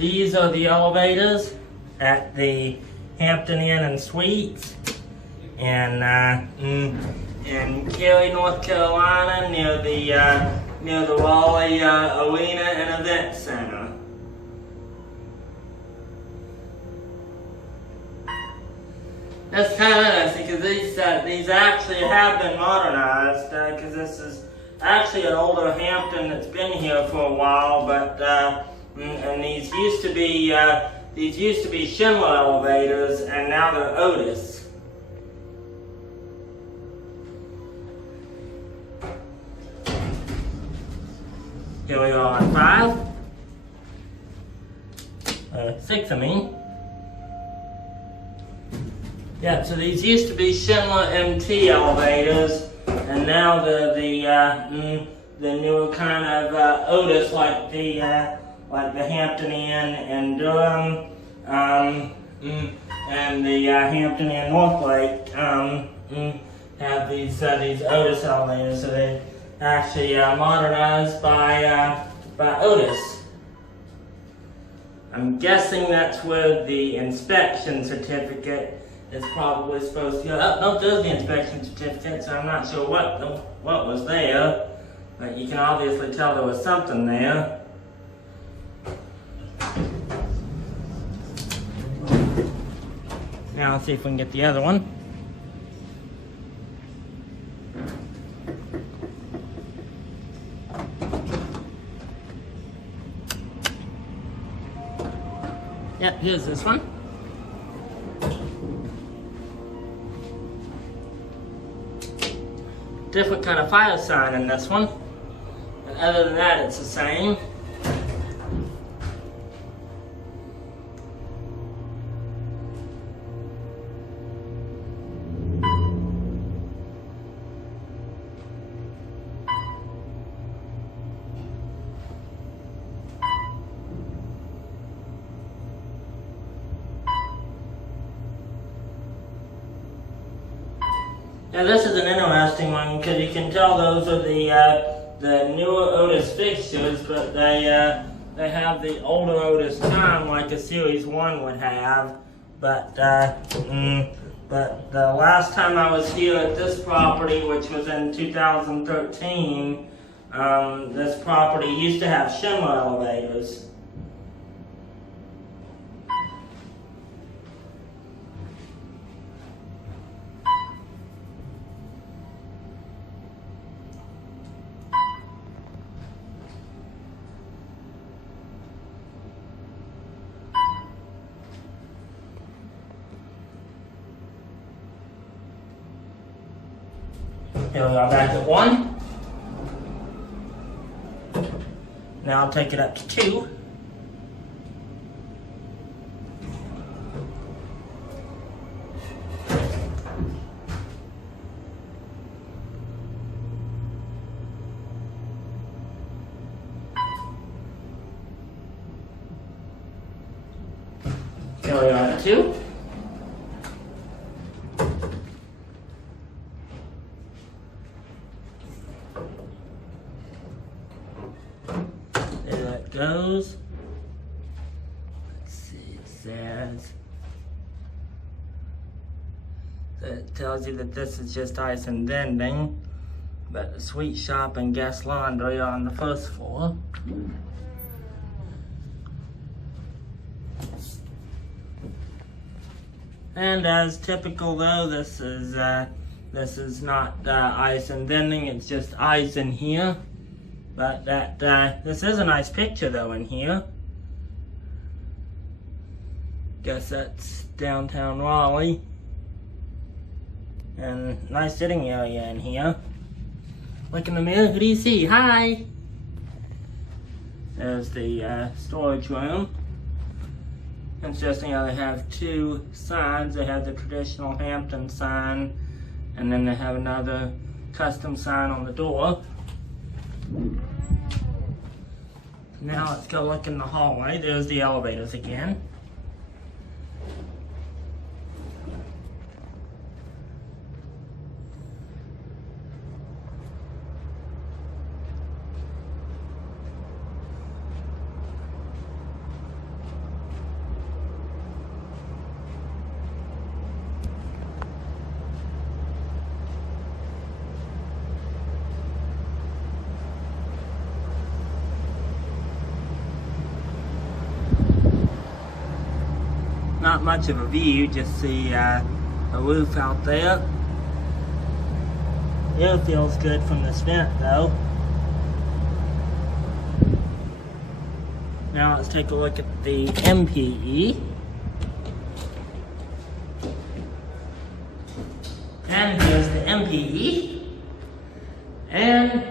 These are the elevators at the Hampton Inn and Suites in Cary, North Carolina, near the Raleigh Arena and Event Center. That's kind of interesting because these actually have been modernized, because this is actually an older Hampton that's been here for a while, but and these used to be Schindler elevators, and now they're Otis. Here we are on 6, I mean. Yeah, so these used to be Schindler MT elevators, and now they're the newer kind of Otis, like the Hampton Inn in Durham, and the Hampton Inn Northlake have these Otis elevators. So they actually modernized by Otis. I'm guessing that's where the inspection certificate is probably supposed to go. Oh, there's the inspection certificate, so I'm not sure what was there, but you can obviously tell there was something there. Now let's see if we can get the other one. Yep, here's this one. Different kind of fire sign in this one. And other than that, it's the same. Now this is an interesting one because you can tell those are the newer Otis fixtures, but they have the older Otis chime like a Series 1 would have. But the last time I was here at this property, which was in 2013, this property used to have Schindler elevators. Here we are back at 1. Now I'll take it up to 2. Here we are at 2. Goes. Let's see, it says that it tells you that this is just ice and vending, but the sweet shop and guest laundry are on the first floor. And as typical though, this is not ice and vending, it's just ice in here. But this is a nice picture though in here. Guess that's downtown Raleigh. And nice sitting area in here. Look in the mirror, who do you see? Hi! There's the storage room. Interesting how they have 2 signs. They have the traditional Hampton sign, and then they have another custom sign on the door. Now let's go look in the hallway. There's the elevators again. not much of a view, just see a roof out there. Air feels good from this vent though. Now let's take a look at the MPE. And here's the MPE. And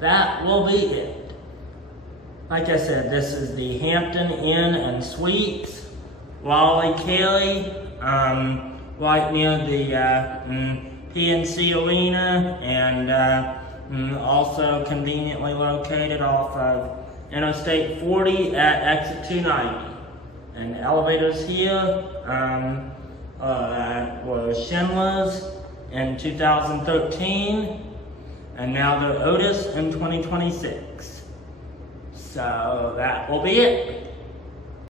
that will be it. Like I said, this is the Hampton Inn and Suites, Raleigh Cary, right near the PNC Arena, and also conveniently located off of Interstate 40 at exit 290. And the elevators here were Schindler's in 2013, and now they're Otis in 2026. So that will be it.